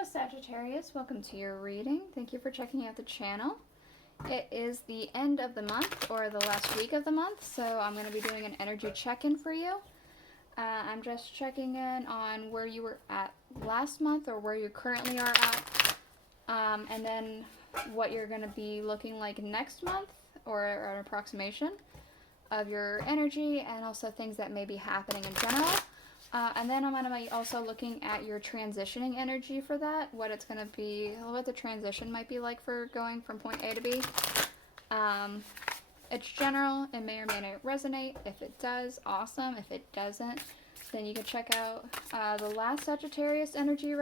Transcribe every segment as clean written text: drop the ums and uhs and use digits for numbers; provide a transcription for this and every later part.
Hello Sagittarius, welcome to your reading. Thank you for checking out the channel. It is the end of the month, or the last week of the month, so I'm going to be doing an energy check-in for you. I'm just checking in on where you were at last month, or where you currently are at, and then what you're going to be looking like next month, or an approximation of your energy, and also things that may be happening in general. And then I'm going to be also looking at your transitioning energy for that, what it's going to be, what the transition might be like for going from point A to B. It's general, it may or may not resonate. If it does, awesome. If it doesn't, then you can check out the last Sagittarius energy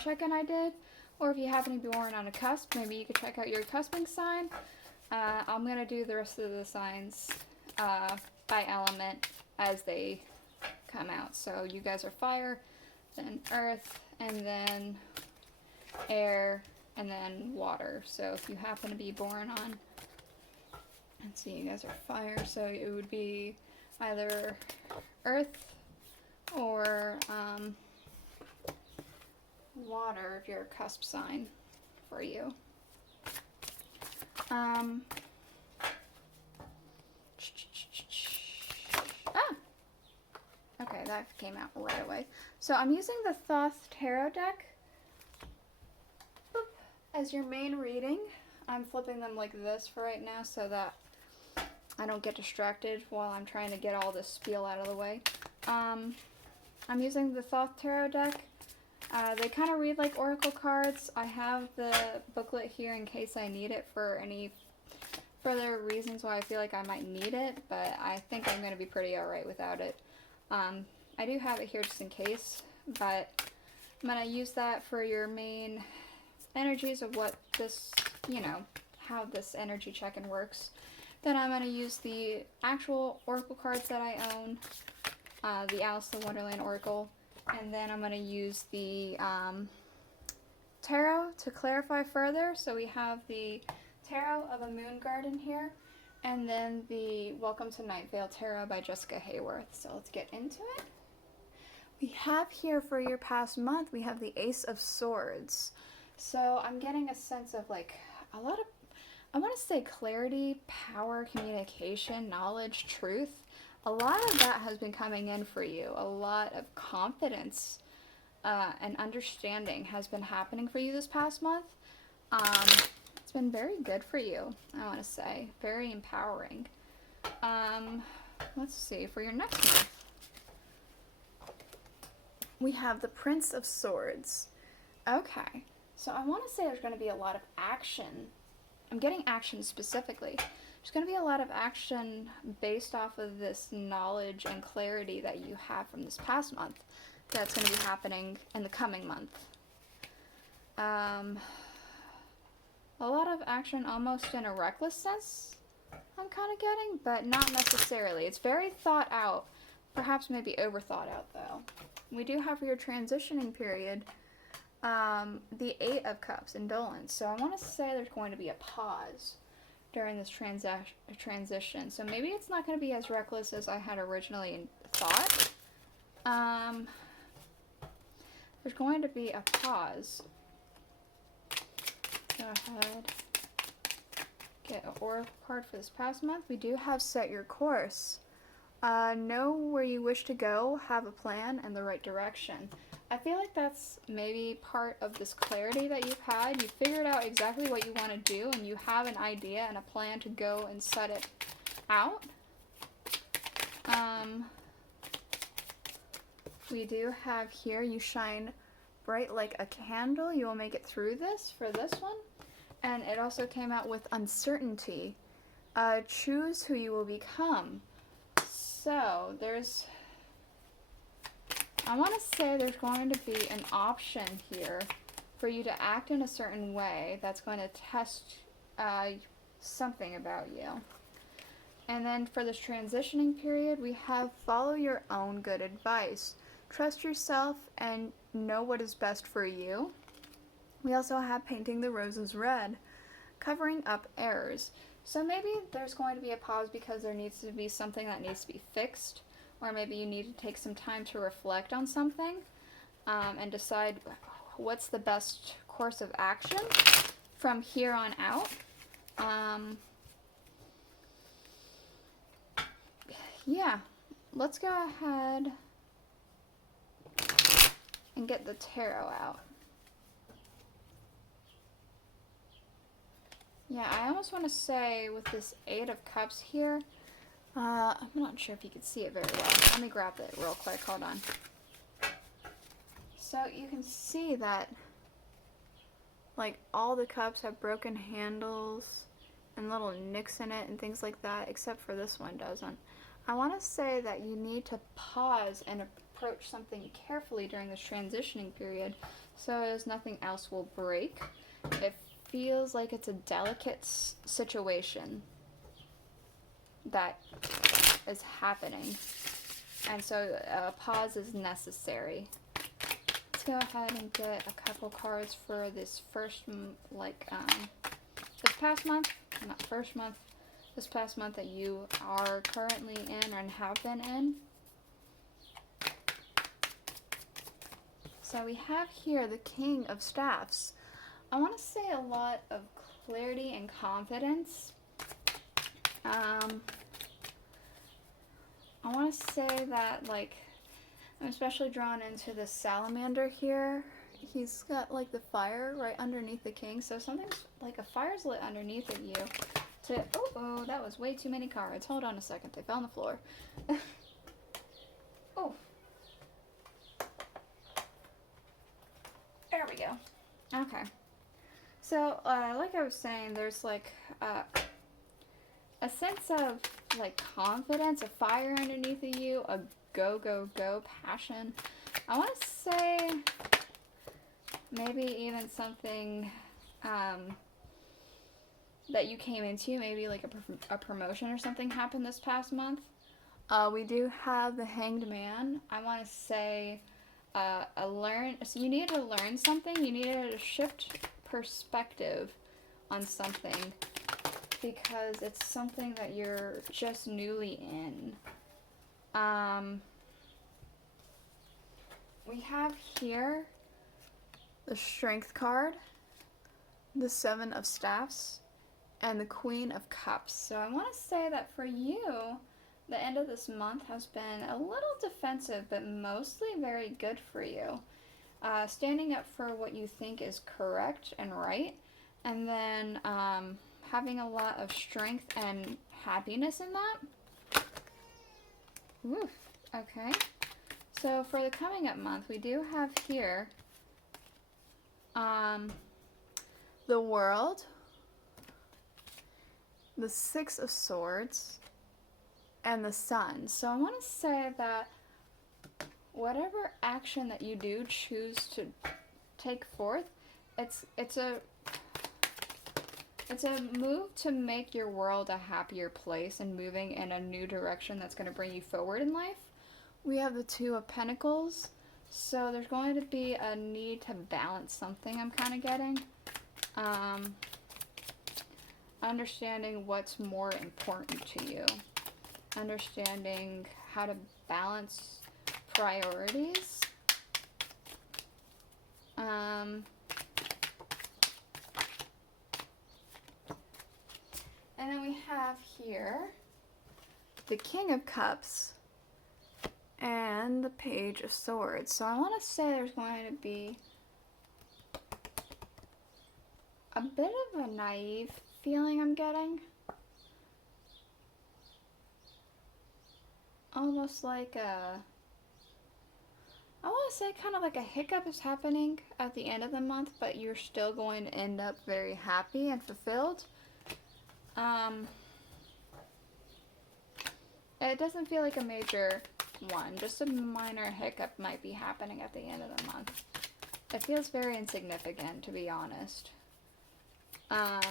check-in I did. Or if you happen to be born on a cusp, maybe you could check out your cusping sign. I'm going to do the rest of the signs by element as they come out. So you guys are fire, then earth, and then air, and then water. So if you happen to be born on, let's see, you guys are fire, so it would be either earth or water if you're a cusp sign for you. Okay, that came out right away. So I'm using the Thoth tarot deck as your main reading. I'm flipping them like this for right now so that I don't get distracted while I'm trying to get all this spiel out of the way. I'm using the Thoth tarot deck. They kind of read like oracle cards. I have the booklet here in case I need it for any further reasons why I feel like I might need it, but I think I'm going to be pretty alright without it. I do have it here just in case, but I'm going to use that for your main energies of what this, how this energy check-in works. Then I'm going to use the actual oracle cards that I own, the Aleister Wonderland Oracle, and then I'm going to use the tarot to clarify further. So we have the Tarot of a Moon Garden here, and then the Welcome to Night Vale Tarot by Jessica Hayworth. So let's get into it. We have here for your past month, we have the Ace of Swords. So I'm getting a sense of like a lot of, I want to say clarity, power, communication, knowledge, truth. A lot of that has been coming in for you. A lot of confidence and understanding has been happening for you this past month. It's been very good for you, I want to say. Very empowering. Let's see, for your next month, we have the Prince of Swords. Okay, so I want to say there's going to be a lot of action. I'm getting action specifically. There's going to be a lot of action based off of this knowledge and clarity that you have from this past month that's going to be happening in the coming month. A lot of action almost in a reckless sense, I'm kind of getting, but not necessarily. It's very thought out, perhaps maybe over thought out though. We do have for your transitioning period, the Eight of Cups, indolence. So I want to say there's going to be a pause during this transition. So maybe it's not going to be as reckless as I had originally thought. There's going to be a pause. Go ahead, get an oracle card for this past month. We do have set your course. Know where you wish to go, have a plan, and the right direction. I feel like that's maybe part of this clarity that you've had. You figured out exactly what you want to do, and you have an idea and a plan to go and set it out. We do have here, you shine bright like a candle. You will make it through this for this one. And it also came out with uncertainty. Choose who you will become. So there's, I want to say there's going to be an option here for you to act in a certain way that's going to test something about you. And then for this transitioning period, we have follow your own good advice. Trust yourself and know what is best for you. We also have painting the roses red, covering up errors. So maybe there's going to be a pause because there needs to be something that needs to be fixed, or maybe you need to take some time to reflect on something and decide what's the best course of action from here on out. Yeah, let's go ahead and get the tarot out. Yeah, I almost want to say with this 8 of Cups here, I'm not sure if you can see it very well. Let me grab it real quick, hold on. So you can see that, like, all the cups have broken handles and little nicks in it and things like that, except for this one doesn't. I want to say that you need to pause and approach something carefully during this transitioning period so as nothing else will break. It feels like it's a delicate situation that is happening, and so a pause is necessary. Let's go ahead and get a couple cards for this first, this past month, not first month, this past month that you are currently in and have been in. So we have here the King of Staffs. I want to say a lot of clarity and confidence. I want to say that, like, I'm especially drawn into the salamander here. He's got, like, the fire right underneath the king, so something's like a fire's lit underneath of you. Oh, that was way too many cards. Hold on a second, they fell on the floor. Oh. There we go. Okay. So, like I was saying, there's, like, a sense of, like, confidence, a fire underneath of you, a go, go, go passion. I want to say maybe even something that you came into, maybe like a promotion or something happened this past month. We do have the Hanged Man. I want to say so you needed to learn something. You needed to shift perspective on something because it's something that you're just newly in. We have here the Strength card, the 7 of Staffs, and the Queen of Cups. So I want to say that for you, the end of this month has been a little defensive, but mostly very good for you. Standing up for what you think is correct and right, and then having a lot of strength and happiness in that. Oof, okay. So for the coming up month, we do have here the World, the 6 of Swords, and the Sun. So I want to say that whatever action that you do choose to take forth, it's a move to make your world a happier place and moving in a new direction that's going to bring you forward in life. We have the 2 of Pentacles, so there's going to be a need to balance something I'm kind of getting. Understanding what's more important to you. Understanding how to balance priorities. And then we have here the King of Cups and the Page of Swords. So I want to say there's going to be a bit of a naive feeling I'm getting. Almost like I want to say kind of like a hiccup is happening at the end of the month, but you're still going to end up very happy and fulfilled. It doesn't feel like a major one. Just a minor hiccup might be happening at the end of the month. It feels very insignificant, to be honest. But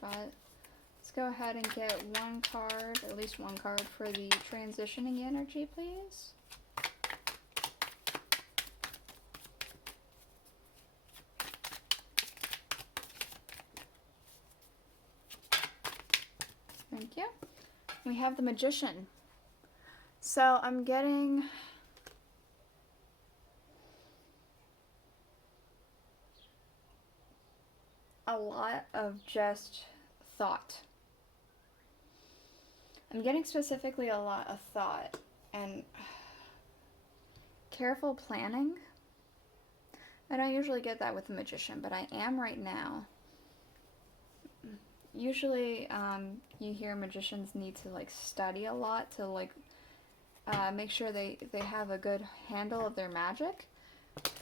let's go ahead and get one card, at least one card for the transitioning energy, please. Thank you. We have the Magician. So I'm getting a lot of just thought. I'm getting specifically a lot of thought and careful planning. I don't usually get that with the Magician, but I am right now. Usually, you hear magicians need to like study a lot to like make sure they have a good handle of their magic.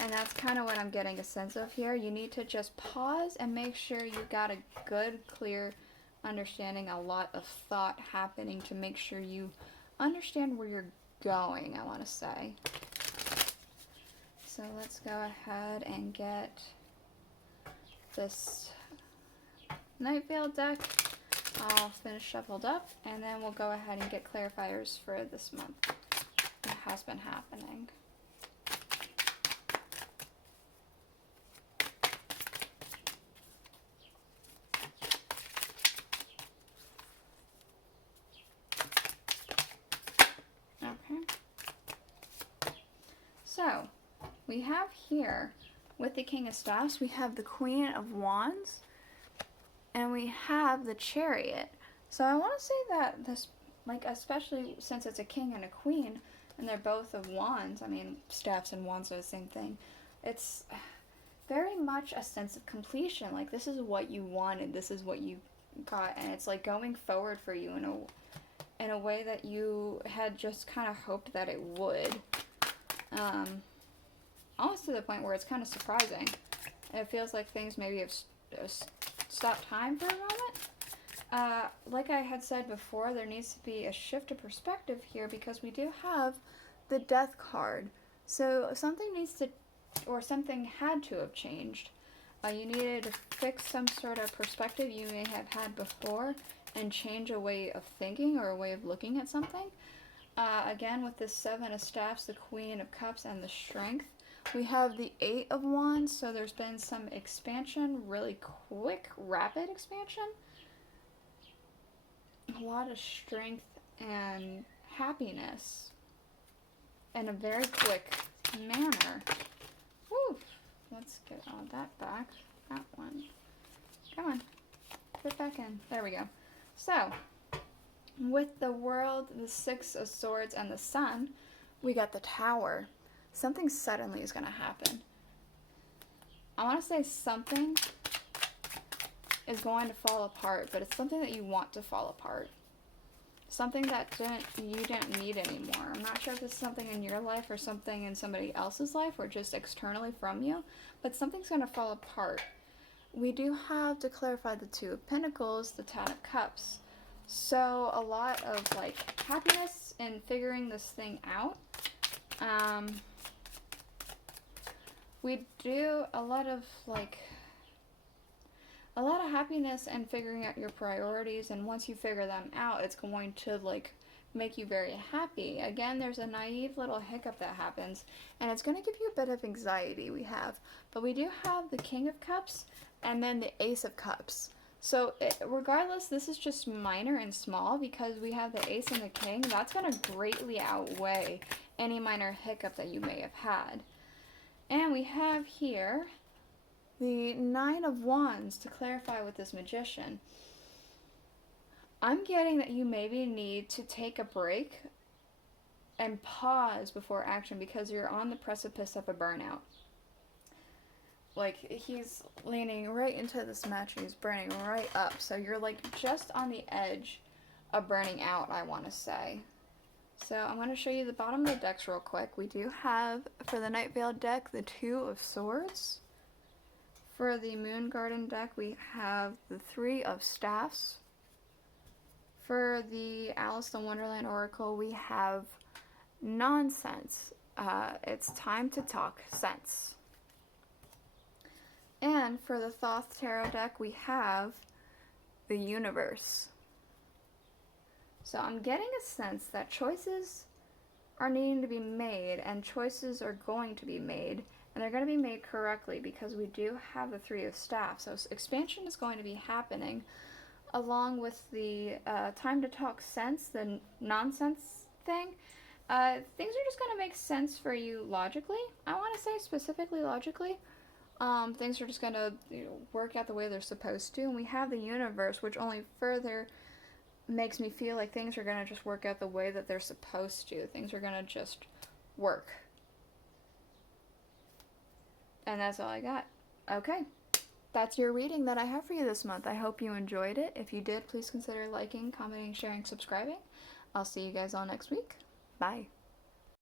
And that's kind of what I'm getting a sense of here. You need to just pause and make sure you got a good, clear understanding, a lot of thought happening to make sure you understand where you're going, I want to say. So let's go ahead and get this Night Vale deck all finished shuffled up, and then we'll go ahead and get clarifiers for this month. It has been happening. So, we have here, with the King of Staffs, we have the Queen of Wands, and we have the Chariot. So I want to say that this, like, especially since it's a king and a queen, and they're both of wands, I mean, staffs and wands are the same thing, it's very much a sense of completion. Like, this is what you wanted, this is what you got, and it's like going forward for you in a way that you had just kind of hoped that it would. Almost to the point where it's kind of surprising. It feels like things maybe have stopped time for a moment. Like I had said before, there needs to be a shift of perspective here because we do have the Death card. So something needs to, or something had to have changed. You needed to fix some sort of perspective you may have had before and change a way of thinking or a way of looking at something. Again, with the Seven of Staffs, the Queen of Cups, and the Strength, we have the Eight of Wands, so there's been some expansion, really quick, rapid expansion. A lot of strength and happiness in a very quick manner. Woo! Let's get all that back. That one. Come on. Put back in. There we go. So, with the World, the Six of Swords, and the Sun, we got the Tower. Something suddenly is going to happen. I want to say something is going to fall apart, but it's something that you want to fall apart. Something that you didn't need anymore. I'm not sure if it's something in your life or something in somebody else's life or just externally from you, but something's going to fall apart. We do have to clarify the Two of Pentacles, the Ten of Cups. So a lot of like happiness in figuring this thing out. We do a lot of happiness in figuring out your priorities, and once you figure them out, it's going to like make you very happy. Again, there's a naive little hiccup that happens, and it's going to give you a bit of anxiety but we do have the King of Cups and then the Ace of Cups. So regardless, this is just minor and small because we have the Ace and the King. That's going to greatly outweigh any minor hiccup that you may have had. And we have here the Nine of Wands to clarify with this Magician. I'm getting that you maybe need to take a break and pause before action because you're on the precipice of a burnout. Like, he's leaning right into this match and he's burning right up. So you're like just on the edge of burning out, I want to say. So I'm going to show you the bottom of the decks real quick. We do have, for the Night Vale deck, the Two of Swords. For the Moon Garden deck, we have the Three of Staffs. For the Aleister Wonderland Oracle, we have Nonsense. It's time to talk sense. And for the Thoth Tarot deck, we have the Universe. So I'm getting a sense that choices are needing to be made, and choices are going to be made, and they're going to be made correctly because we do have the Three of Staffs. So expansion is going to be happening along with the time to talk sense, the nonsense thing. Things are just going to make sense for you logically. I want to say specifically logically. things are just gonna work out the way they're supposed to. And we have the universe, which only further makes me feel like things are gonna just work out the way that they're supposed to. Things are gonna just work. And that's all I got. Okay. That's your reading that I have for you this month. I hope you enjoyed it. If you did, please consider liking, commenting, sharing, subscribing. I'll see you guys all next week. Bye.